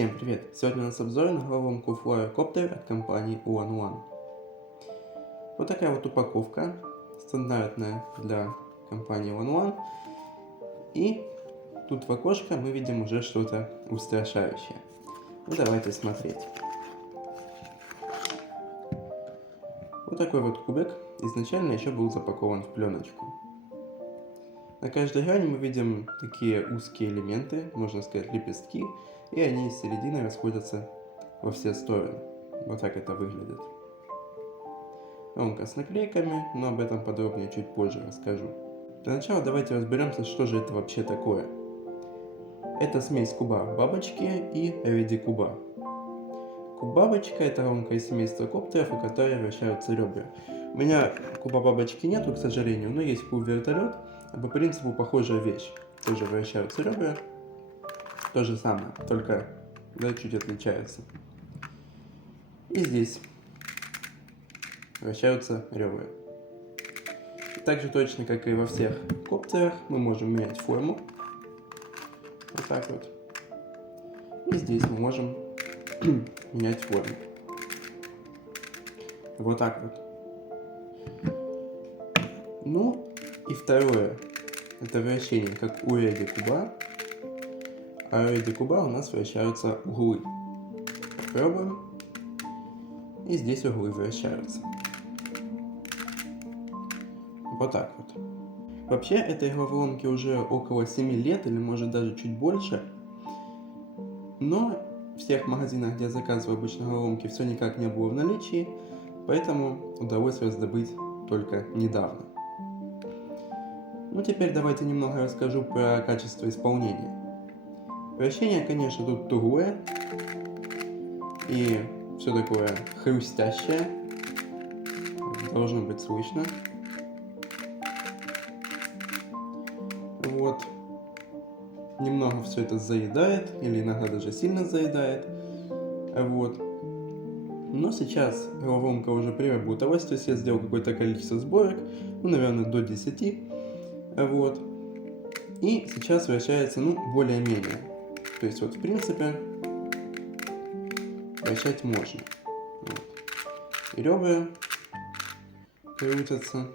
Всем привет! Сегодня у нас обзор на головоломку Flycopter от компании One. Вот такая вот упаковка, стандартная для компании One. И тут в окошко мы видим уже что-то устрашающее. Ну давайте смотреть. Вот такой вот кубик изначально еще был запакован в пленочку. На каждой грани мы видим такие узкие элементы, можно сказать лепестки, и они из середины расходятся во все стороны. Вот так это выглядит. Рамка с наклейками, но об этом подробнее чуть позже расскажу. Для начала давайте разберемся, что же это вообще такое. Это смесь куба бабочки и Ready куба. Куб бабочка — это рамка из семейства коптеров, у которой вращаются ребра. У меня куба бабочки нету, к сожалению, но есть куб вертолет. По принципу похожая вещь. Тоже вращаются ребра. То же самое, только да, чуть отличается. И здесь вращаются ребра. Так же точно, как и во всех коптерах, мы можем менять форму. Вот так вот. И здесь мы можем менять форму. Вот так вот. Ну и второе. Это вращение, как у Ready куба. А у Ready куба у нас вращаются углы. Попробуем. И здесь углы вращаются. Вот так вот. Вообще, этой головоломке уже около 7 лет, или может даже чуть больше. Но в всех магазинах, где я заказываю обычно головоломки, все никак не было в наличии. Поэтому удалось раздобыть только недавно. Ну теперь давайте немного расскажу про качество исполнения. Вращение, конечно, тут тугое и все такое хрустящее, должно быть слышно. Вот. Немного все это заедает, или иногда даже сильно заедает. Вот. Но сейчас головоломка уже приработалась, то есть я сделал какое-то количество сборок, ну, наверное, до 10. Вот. И сейчас вращается, ну, более-менее. То есть, вот, в принципе, вращать можно. Вот. И ребра крутятся.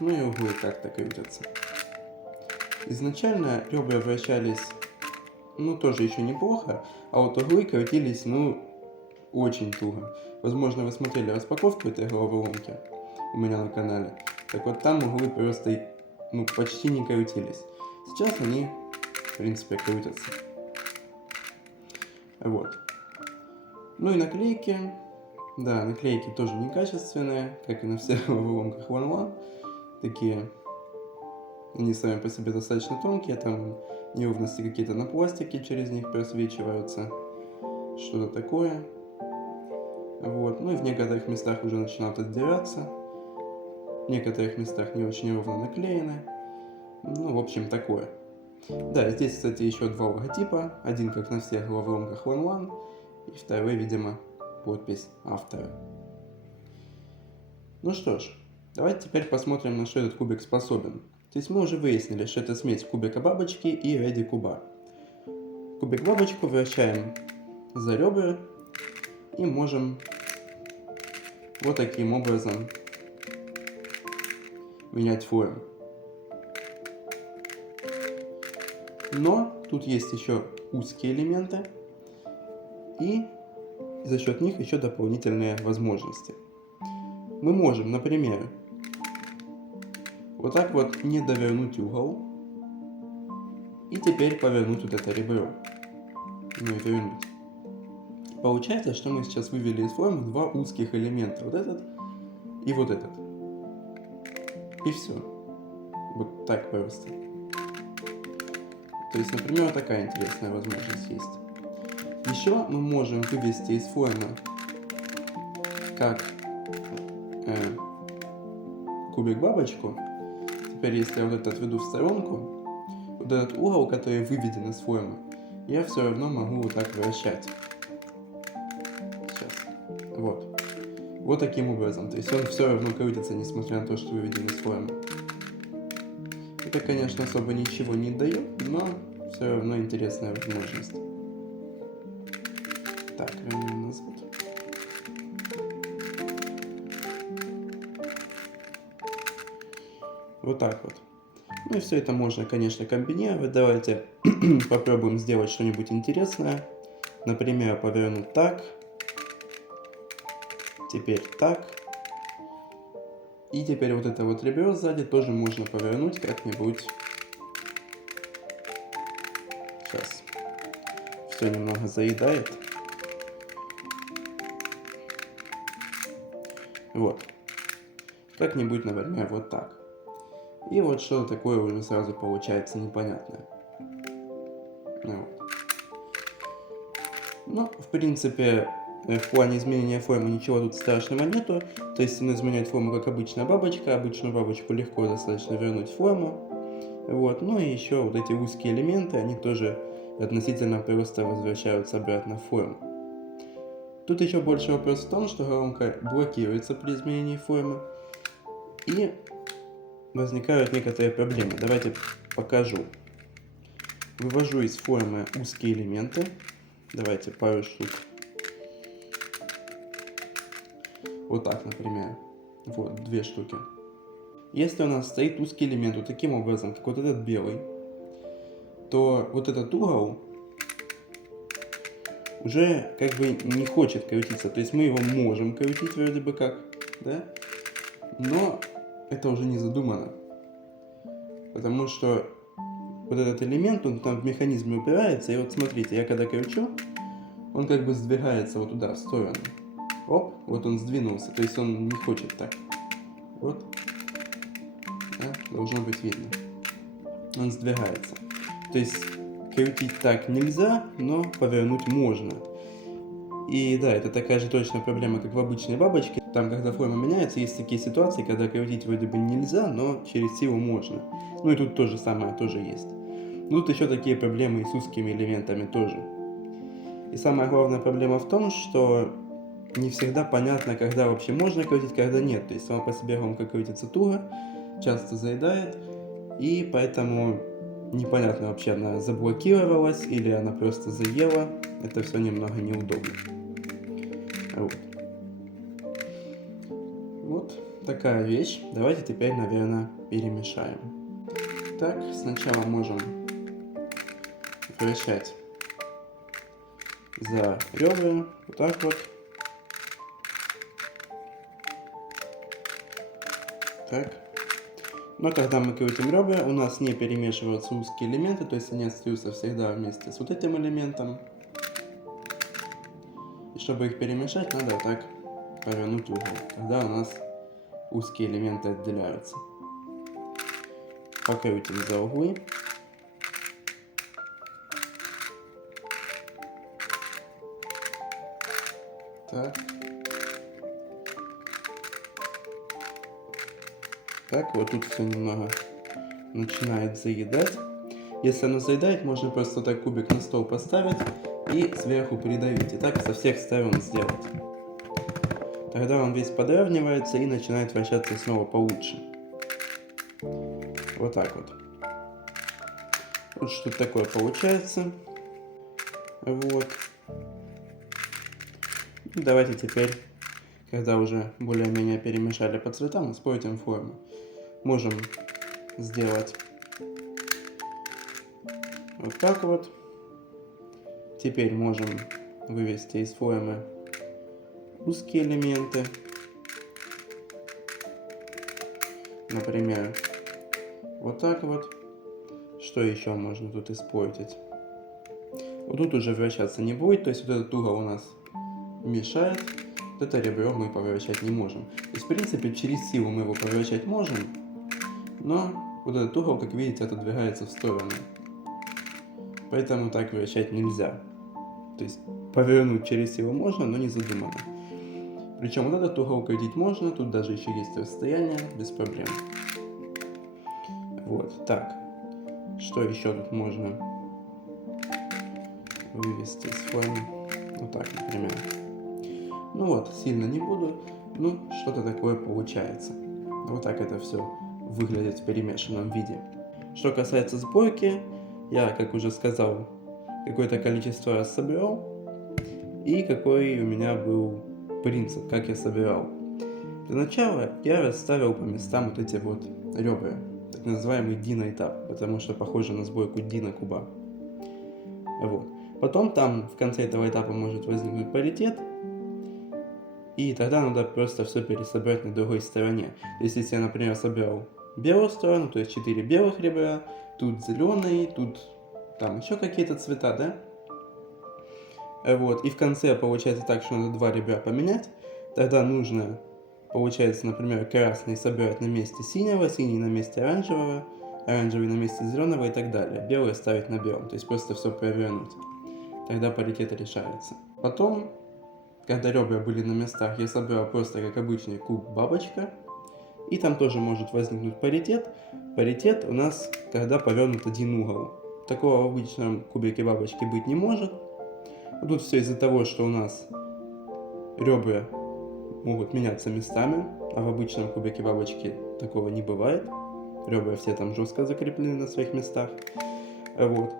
Ну и углы как-то крутятся. Изначально ребра вращались, ну, тоже еще неплохо, а вот углы крутились, ну, очень туго. Возможно, вы смотрели распаковку этой головоломки у меня на канале. Так вот, там углы просто, ну, почти не крутились. Сейчас они, в принципе, крутятся. Вот. Ну и наклейки. Да, наклейки тоже некачественные, как и на всех головоломках One. Такие, они сами по себе достаточно тонкие, там неровности какие-то на пластике через них просвечиваются. Что-то такое. Вот. Ну и в некоторых местах уже начинают отдираться. В некоторых местах не очень ровно наклеены. Ну, в общем, такое. Да, здесь, кстати, еще два логотипа. Один, как на всех головоломках One, и второй, видимо, подпись автора. Ну что ж, давайте теперь посмотрим, на что этот кубик способен. То есть мы уже выяснили, что это смесь кубика бабочки и Ready куба. Кубик бабочку вращаем за ребра и можем вот таким образом менять форму. Но тут есть еще узкие элементы, и за счет них еще дополнительные возможности. Мы можем, например, вот так вот не довернуть угол, и теперь повернуть вот это ребро. Ну и вернуть. Получается, что мы сейчас вывели из формы два узких элемента. Вот этот и вот этот. И все. Вот так просто. То есть, например, вот такая интересная возможность есть. Еще мы можем вывести из формы как кубик бабочку. Теперь, если я вот этот отведу в сторонку, вот этот угол, который выведен из формы, я все равно могу вот так вращать. Сейчас. Вот. Вот таким образом. То есть он все равно крутится, несмотря на то, что выведен из формы. Это, конечно, особо ничего не дает, но все равно интересная возможность. Так, вернем назад. Вот так вот. Ну и все это можно, конечно, комбинировать. Давайте попробуем сделать что-нибудь интересное. Например, повернуть так. Теперь так. И теперь вот это вот ребро сзади тоже можно повернуть как-нибудь. Сейчас. Все немного заедает. Вот. Как-нибудь, например, вот так. И вот что-то такое уже сразу получается непонятное. Вот. Ну, в принципе, в плане изменения формы ничего тут страшного нету. То есть он изменяет форму как обычная бабочка. Обычную бабочку легко достаточно вернуть в форму. Вот. Ну и еще вот эти узкие элементы, они тоже относительно просто возвращаются обратно в форму. Тут еще больше вопрос в том, что головка блокируется при изменении формы. И возникают некоторые проблемы. Давайте покажу. Вывожу из формы узкие элементы. Давайте пару штук. Вот так, например. Вот, 2 штуки. Если у нас стоит узкий элемент вот таким образом, как вот этот белый, то вот этот угол уже как бы не хочет крутиться. То есть мы его можем крутить вроде бы как, да? Но это уже не задумано. Потому что вот этот элемент, он там в механизме упирается. И вот смотрите, я когда кручу, он как бы сдвигается вот туда, в сторону. Оп, вот он сдвинулся. То есть он не хочет так. Вот. Да, должно быть видно. Он сдвигается. То есть крутить так нельзя, но повернуть можно. И да, это такая же точная проблема, как в обычной бабочке. Там, когда форма меняется, есть такие ситуации, когда крутить вроде бы нельзя, но через силу можно. Ну и тут то же самое тоже есть. Тут еще такие проблемы и с узкими элементами тоже. И самая главная проблема в том, что не всегда понятно, когда вообще можно крутить, когда нет. То есть сама по себе головка крутится туго, часто заедает, и поэтому непонятно вообще, она заблокировалась или она просто заела. Это все немного неудобно. Вот. Вот такая вещь. Давайте теперь, наверное, перемешаем. Так, сначала можем вращать за ребра, вот так вот. Так. Но когда мы крутим ребра, у нас не перемешиваются узкие элементы, то есть они остаются всегда вместе с вот этим элементом. И чтобы их перемешать, надо вот так повернуть угол. Тогда у нас узкие элементы отделяются. Покрутим за углы. Так. Так, вот тут все немного начинает заедать. Если оно заедает, можно просто так кубик на стол поставить и сверху придавить. И так со всех сторон сделать. Тогда он весь подравнивается и начинает вращаться снова получше. Вот так вот. Вот что такое получается. Вот. Давайте теперь, когда уже более-менее перемешали по цветам, испортим форму. Можем сделать вот так вот. Теперь можем вывести из формы узкие элементы. Например, вот так вот. Что еще можно тут испортить? Вот тут уже вращаться не будет, то есть вот этот угол у нас мешает. Вот это ребро мы поворачивать не можем. То есть, в принципе, через силу мы его поворачивать можем, но вот этот угол, как видите, отодвигается в сторону. Поэтому так вращать нельзя. То есть повернуть через силу можно, но не задумано. Причем вот этот угол крутить можно, тут даже еще есть расстояние, без проблем. Вот, так. Что еще тут можно вывести из формы? Вот так, например. Ну вот, сильно не буду, ну что-то такое получается. Вот так это все выглядит в перемешанном виде. Что касается сборки, я, как уже сказал, какое-то количество раз собирал, и какой у меня был принцип, как я собирал. Для начала я расставил по местам вот эти вот ребра, так называемый диноэтап, потому что похоже на сборку динокуба. Вот. Потом там в конце этого этапа может возникнуть паритет, и тогда надо просто все пересобрать на другой стороне. То есть если я, например, собрал белую сторону, то есть 4 белых ребра, тут зеленый, тут там еще какие-то цвета, да? Вот, и в конце получается так, что надо 2 ребра поменять, тогда нужно, получается, например, красный собирать на месте синего, синий на месте оранжевого, оранжевый на месте зеленого и так далее. Белый ставить на белом, то есть просто все провернуть. Тогда паритет решается. Потом, когда ребра были на местах, я собрал просто как обычный куб бабочка, и там тоже может возникнуть паритет. Паритет у нас, когда повернут один угол. Такого в обычном кубике бабочки быть не может. Тут все из-за того, что у нас ребра могут меняться местами, а в обычном кубике бабочки такого не бывает. Ребра все там жестко закреплены на своих местах. Вот.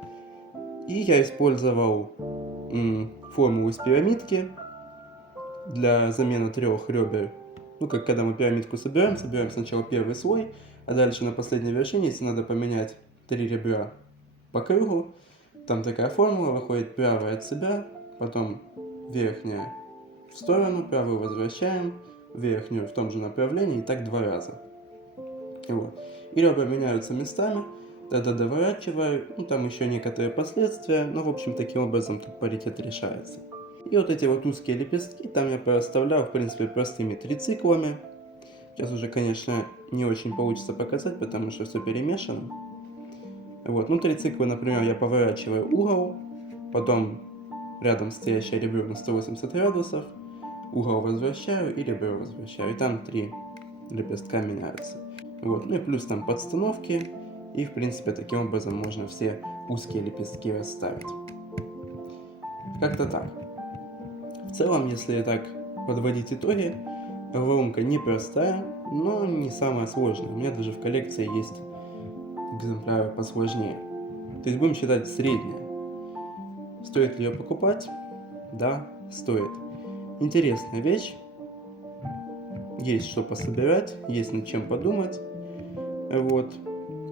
И я использовал формулу из пирамидки для замены 3 ребер. Ну, как когда мы пирамидку собираем сначала первый слой, а дальше на последней вершине, если надо поменять 3 ребра по кругу, там такая формула, выходит правая от себя, потом верхняя в сторону, правую возвращаем, верхнюю в том же направлении, и так 2 раза. Вот. И ребра меняются местами, тогда доворачиваю, ну там еще некоторые последствия, но в общем таким образом тут паритет решается. И вот эти вот узкие лепестки, там я проставлял в принципе простыми трициклами. Сейчас уже, конечно, не очень получится показать, потому что все перемешано. Вот, ну трициклы, например, я поворачиваю угол, потом рядом стоящее ребро на 180 градусов, угол возвращаю и ребро возвращаю, и там 3 лепестка меняются. Вот, ну и плюс там подстановки, и в принципе таким образом можно все узкие лепестки расставить. Как-то так. В целом, если так подводить итоги, головоломка непростая, но не самая сложная. У меня даже в коллекции есть экземпляры посложнее. То есть будем считать средняя. Стоит ли ее покупать? Да, стоит. Интересная вещь. Есть что пособирать, есть над чем подумать. Вот.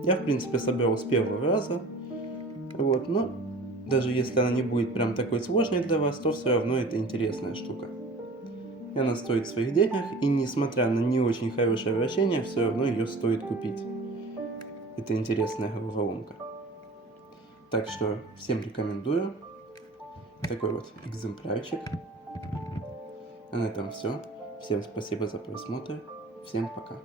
Я, в принципе, собрал с первого раза. Вот, но даже если она не будет прям такой сложной для вас, то все равно это интересная штука. И она стоит своих денег, и несмотря на не очень хорошее вращение, все равно ее стоит купить. Это интересная головоломка. Так что всем рекомендую. Такой вот экземплярчик. А на этом все. Всем спасибо за просмотр. Всем пока.